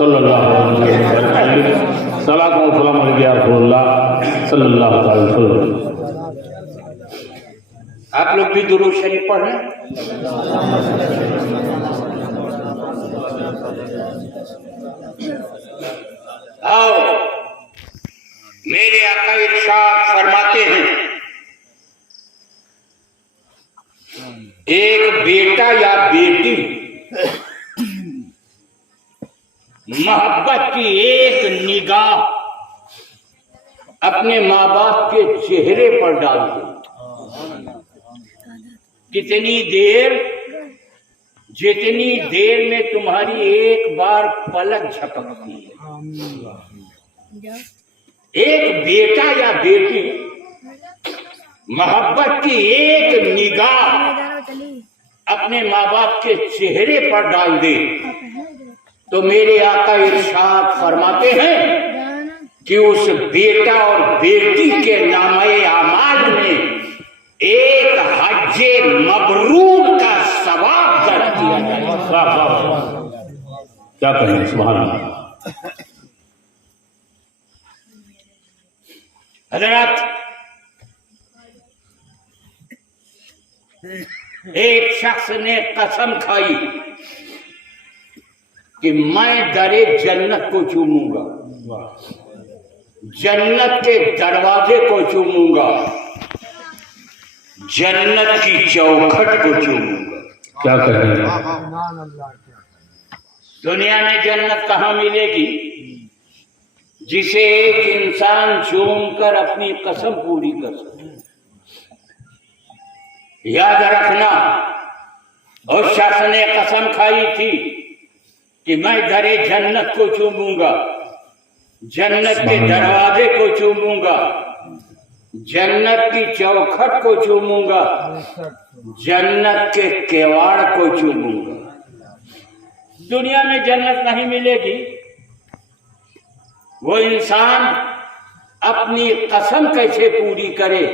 صلی اللہ علیہ وسلم صلاۃ و سلام علیہ یا رسول اللہ صلی اللہ علیہ وسلم۔ آپ لوگ بھی درود شریف پڑھ لیں۔ آؤ، میرے آقا ارشاد فرماتے ہیں ایک بیٹا یا بیٹی محبت کی ایک نگاہ اپنے ماں باپ کے چہرے پر ڈال دے، کتنی دیر؟ جتنی دیر میں تمہاری ایک بار پلک جھپکتی ہے۔ ایک بیٹا یا بیٹی محبت کی ایک نگاہ اپنے ماں باپ کے چہرے پر ڈال دے تو میرے آقا ارشاد فرماتے ہیں کہ اس بیٹا اور بیٹی کے نامہ اعمال میں ایک حج مبرور کا ثواب درج کیا جائے۔ کیا کہیں، سبحان اللہ۔ حضرات، ایک شخص نے قسم کھائی کہ میں در جنت کو چوموں گا، جنت کے دروازے کو چوموں گا، جنت کی چوکھٹ کو چوموں گا۔ کیا کہیں، دنیا میں جنت کہاں ملے گی جسے ایک انسان چوم کر اپنی قسم پوری کر سکے؟ یاد رکھنا، اس شخص نے قسم کھائی تھی کہ میں در جنت کو چوموں گا، جنت کے دروازے کو چوموں گا، جنت کی چوکھٹ کو چوموں گا، جنت کے کیواڑ کو چوموں گا۔ دنیا میں جنت نہیں ملے گی، وہ انسان اپنی قسم کیسے پوری کرے؟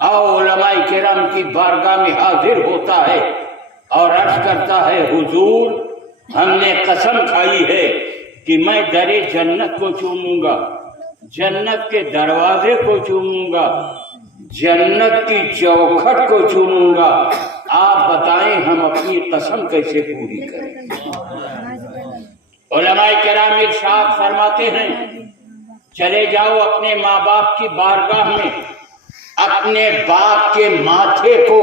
اور علماء کرام کی بارگاہ میں حاضر ہوتا ہے اور عرض کرتا ہے حضور، ہم نے قسم کھائی ہے کہ میں در جنت کو چوموں گا، جنت کے دروازے کو چوموں گا، جنت کی چوکھٹ کو چوموں گا، آپ بتائیں ہم اپنی قسم کیسے پوری کریں؟ علماء کرام ارشاد فرماتے ہیں چلے جاؤ اپنے ماں باپ کی بارگاہ میں، اپنے باپ کے ماتھے کو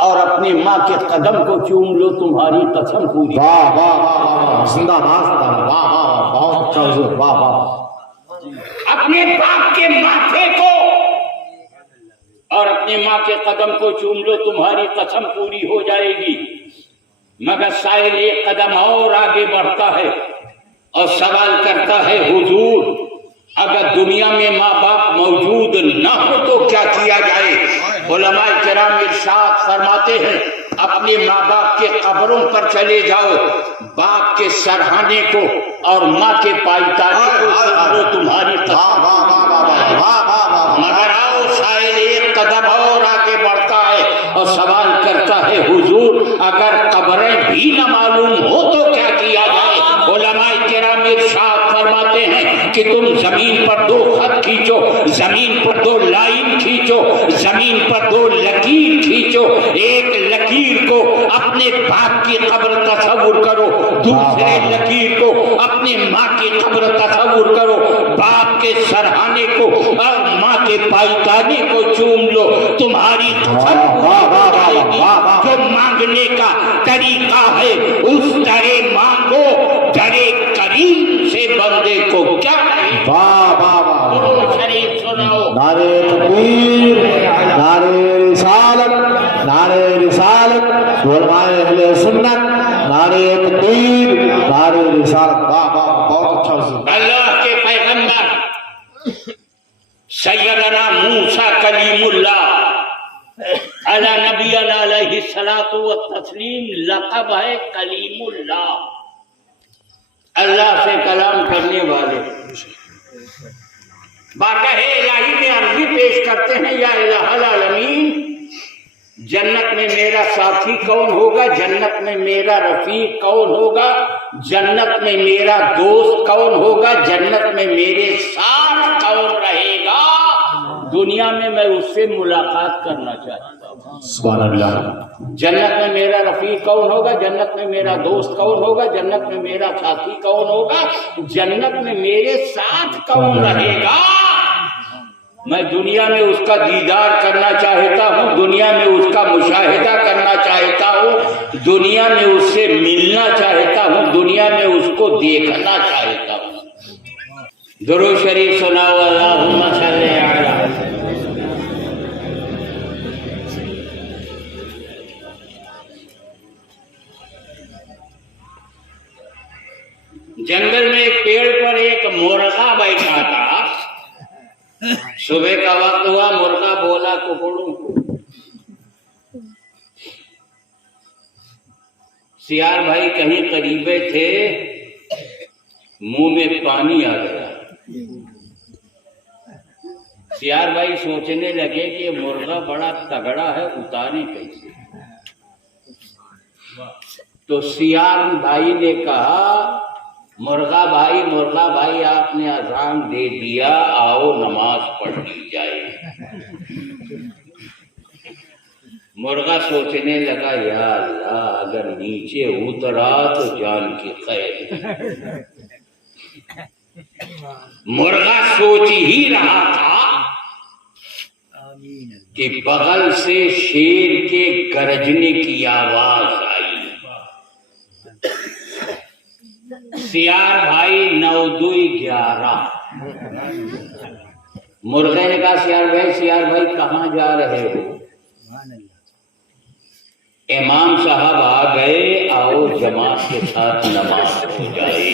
اور اپنی ماں کے قدم کو چوم لو، تمہاری قسم پوری۔ واہ واہ واہ، زندہ باد، واہ واہ، بہت اچھا حضور، واہ واہ۔ اپنے باپ کے ماتھے کو اور اپنی ماں کے قدم کو چوم لو، تمہاری قسم پوری ہو جائے گی۔ مگر سائل ایک قدم اور آگے بڑھتا ہے اور سوال کرتا ہے حضور، اگر دنیا میں ماں باپ موجود نہ ہو تو کیا کیا جائے؟ علماء کرام ارشاد فرماتے ہیں اپنے ماں باپ کے قبروں پر چلے جاؤ، باپ کے سرہانے کو اور ماں کے پائیدانی کو سنو، تمہاری قسم۔ مگر آؤ، سائل ایک قدم اور آگے بڑھتا ہے اور سوال کرتا ہے حضور، اگر قبریں بھی نہ معلوم ہو تو کیا کیا جائے؟ علماء کرام ارشاد فرماتے ہیں کہ تم زمین پر دو خط کھینچو، زمین پر دو لائن کھینچو، زمین پر دو لکیر کھینچو، ایک لکیر کو اپنے باپ کی قبر تصور کرو، دوسرے لکیر کو اپنے ماں کی قبر تصور کرو، باپ کے سرہانے کو اور ماں کے پائیدانی کو چوم لو، تمہاری قسم پوری ہو جائے گی۔ جو مانگنے کا طریقہ ہے اس طرح مانگو، در کریم سے بندے کو کیا نہیں۔ واہ واہ واہ، درود شریف سناؤ۔ نعرہ تکبیر، نعرہ رسالت، نعرہ رسالت، علماء اہل سنت، نعرہ تکبیر، نعرہ رسالت، واہ واہ، بہت اچھا حضور۔ اللہ کے پیغمبر سیدنا موسیٰ کلیم اللہ علی نبی علیہ الصلاۃ والتسلیم، لقب ہے کلیم اللہ، اللہ سے کلام کرنے والے۔ بارگاہ الہی میں عرضی پیش کرتے ہیں یا الہ العالمین، جنت میں میرا ساتھی کون ہوگا، جنت میں میرا رفیق کون ہوگا؟ جنت میں میرا دوست کون ہوگا، جنت میں میرے ساتھ کون رہے گا، دنیا میں میں اس سے ملاقات کرنا چاہتا ہوں۔ سبحان اللہ۔ جنت میں میرا رفیق کون ہوگا، جنت میں میرا دوست کون ہوگا، جنت میں میرا ساتھی کون ہوگا، جنت میں میرے ساتھ کون رہے گا۔ میں دنیا میں اس کا دیدار کرنا چاہتا ہوں، دنیا میں اس کا مشاہدہ کرنا چاہتا ہوں، دنیا میں اس سے ملنا چاہتا ہوں، دنیا میں اس کو دیکھنا چاہتا ہوں۔ درود شریف سناؤ، اللہم صلی علی۔ جنگل میں ایک پیڑ پر ایک مرغا بیٹھا تھا۔ صبح کا وقت ہوا، مرغا بولا ککڑوں، سیار بھائی کہیں قریبے تھے، منہ میں پانی آ گیا۔ سیار بھائی سوچنے لگے کہ یہ مرغا بڑا تگڑا ہے، اتارے کیسے؟ تو سیار بھائی نے کہا، مرغا بھائی آپ نے اذان دے دیا، آؤ نماز پڑھ لی جائے۔ مرغا سوچنے لگا، یا اللہ اگر نیچے اترا تو جان کی خیر۔ مرغا سوچ ہی رہا تھا کہ بغل سے شیر کے گرجنے کی آواز آئی۔ سیار بھائی 9 2 11۔ مرغے نے کہا، سیار بھائی کہاں جا رہے ہو؟ امام صاحب آ گئے، آؤ جماعت کے ساتھ نماز ہو جائے۔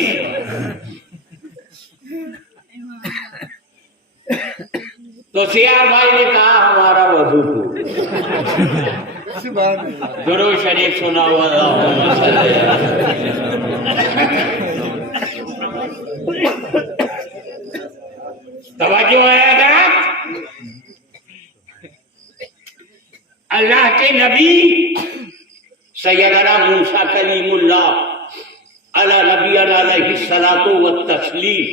تو سیار بھائی نے کہا، ہمارا وضو ٹوٹ۔ درود شریف سناؤ، اللہم صلی علی۔ توجہ ہے اگر اللہ کے نبی سیدنا موسیٰ کلیم اللہ علی نبینا علیہ الصلاۃ والتسلیم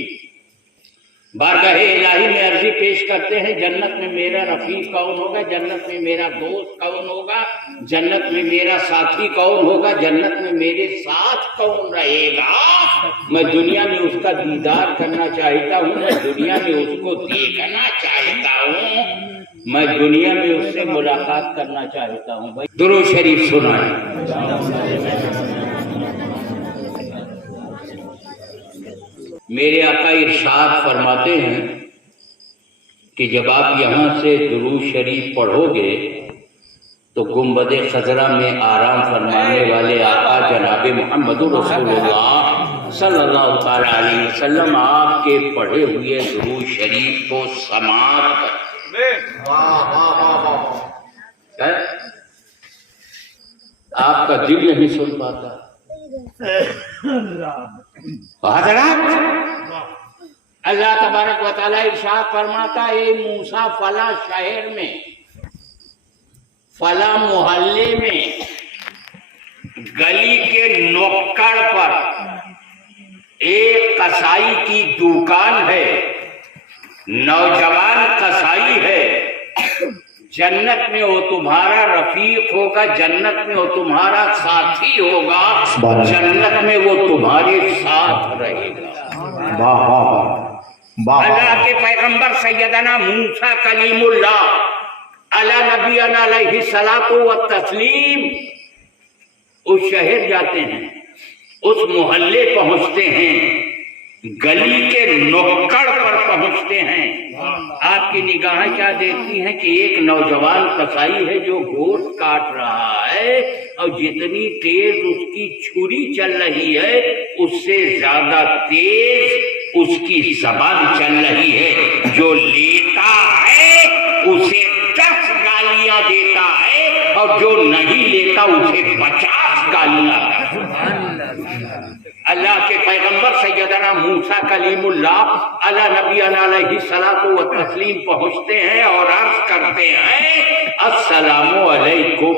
بارگاہ الہی میں عرضی پیش کرتے ہیں، جنت میں میرا رفیق کون ہوگا، جنت میں میرا دوست کون ہوگا، جنت میں میرا ساتھی کون ہوگا، جنت میں میرے ساتھ کون رہے گا۔ میں دنیا میں اس کا دیدار کرنا چاہتا ہوں، میں دنیا میں اس کو دیکھنا چاہتا ہوں، میں دنیا میں اس سے ملاقات کرنا چاہتا ہوں۔ بھائی درود شریف سنائیں۔ میرے آقا ارشاد فرماتے ہیں کہ جب آپ یہاں سے درود شریف پڑھو گے تو گنبد خضرا میں آرام فرمانے والے آقا جناب محمد رسول اللہ صلی اللہ تعالی علیہ وسلم آپ کے پڑھے ہوئے درود شریف کو سماعت آپ کا دل نہیں سن پاتا۔ حضرات اللہ تبارک و تعالی ارشاد فرماتا، اے موسیٰ فلاں شہر میں، فلاں محلے میں، گلی کے نکڑ پر ایک قصائی کی دکان ہے، نوجوان قصائی ہے، جنت میں وہ تمہارا رفیق ہوگا، جنت میں وہ تمہارا ساتھی ہوگا، جنت میں وہ تمہارے ساتھ رہے گا۔ اللہ کے پیغمبر سیدنا موسیٰ کلیم اللہ علی نبینا علیہ الصلاۃ والتسلیم اس شہر جاتے ہیں، اس محلے پہنچتے ہیں، گلی کے نکڑ پر پہنچتے ہیں۔ آپ کی نگاہیں کیا دیکھتی ہیں کہ ایک نوجوان قصائی ہے جو گوشت کاٹ رہا ہے، اور جتنی تیز اس کی چھری چل رہی ہے اس سے زیادہ تیز اس کی زبان چل رہی ہے۔ جو لیتا ہے اسے 10 گالیاں دیتا ہے، اور جو نہیں لیتا اسے 50 گالیاں دیتا ہے۔ اللہ کے پیغمبر سیدنا موسیٰ کلیم اللہ علی نبینا علیہ الصلاۃ والتسلیم پہنچتے ہیں اور عرض کرتے ہیں، السلام علیکم۔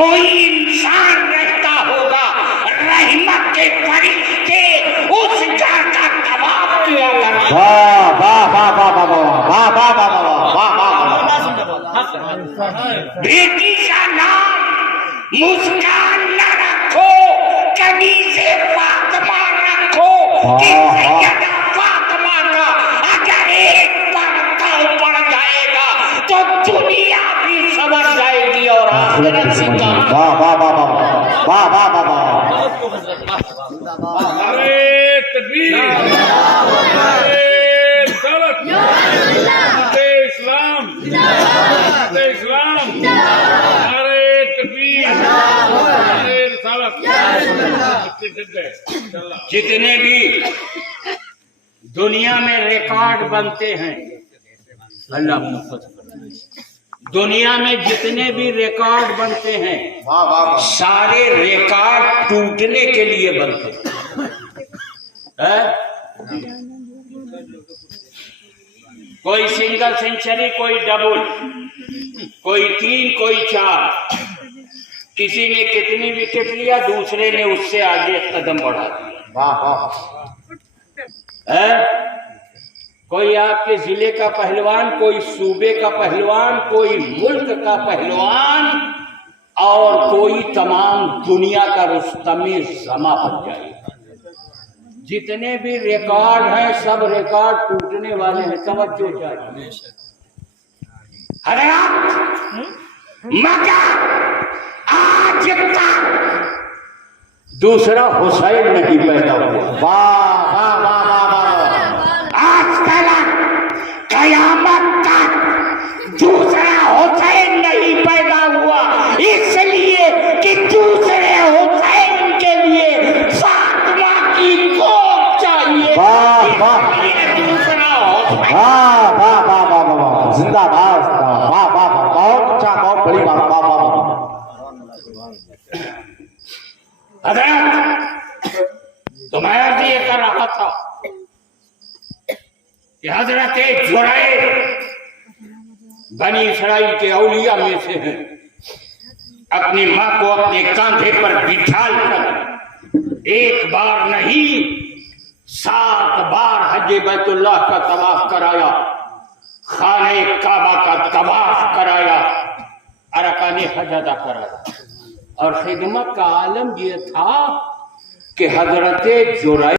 کوئی انسان رہتا ہوگا رحمت کے فرشتے اس گھر کا طواف کیا کرتے. واہ واہ واہ واہ واہ واہ واہ واہ واہ واہ واہ. بیٹی کا نام مسکان نہ رکھو، کبھی سے فاطمہ رکھو کہ سیدہ فاطمہ کا اگر ایک بار تاؤ پڑ جائے گا تو دنیا بھی سمجھ جائے گی اور آخرت بھی کام. واہ واہ واہ واہ واہ واہ واہ واہ. نعرے تکبیر، نعرے رسالت، نعرے اسلام، نعرے اسلام، نعرے تکبیر، نعرے رسالت. جتنے بھی دنیا میں ریکارڈ بنتے ہیں، اللہ محفوظ کرے، دنیا میں جتنے بھی ریکارڈ بنتے ہیں سارے ریکارڈ ٹوٹنے کے لیے بنتے ہیں. کوئی سنگل سینچری، کوئی ڈبل، کوئی 3، کوئی 4. کسی نے کتنی وکٹ لیا، دوسرے نے اس سے آگے قدم بڑھا دیا. کوئی آپ کے ضلع کا پہلوان، کوئی صوبے کا پہلوان، کوئی ملک کا پہلوان، اور کوئی تمام دنیا کا رستم زماں بن جائے. جتنے بھی ریکارڈ ہیں سب ریکارڈ ٹوٹنے والے ہیں. توجہ چاہیے حضرات، مگر آج تک دوسرا حسین نہیں پیدا ہوا. واہ واہ واہ واہ واہ. آج تک قیامت تک دوسرا حسین نہیں پیدا ہوا، اس لیے کہ دوسرے حسین کے لیے فاطمہ کی کوکھ چاہیے. واہ واہ. اس لیے دوسرا حسین. واہ واہ واہ واہ واہ واہ. زندہ باد. واہ واہ واہ. بہت اچھا، بہت بڑی بات. واہ واہ واہ. حضرت تو میں عرض یہ کر رہا تھا کہ حضرت جرائد بنی اسرائیل کے اولیاء میں سے ہیں. اپنی ماں کو اپنے کاندھے پر بٹھال کر ایک بار نہیں 7 بار حج بیت اللہ کا طواف کرایا، خانہ کعبہ کا طواف کرایا، ارکان حج ادا کرایا. اور خدمت کا عالم یہ تھا کہ حضرت جرائد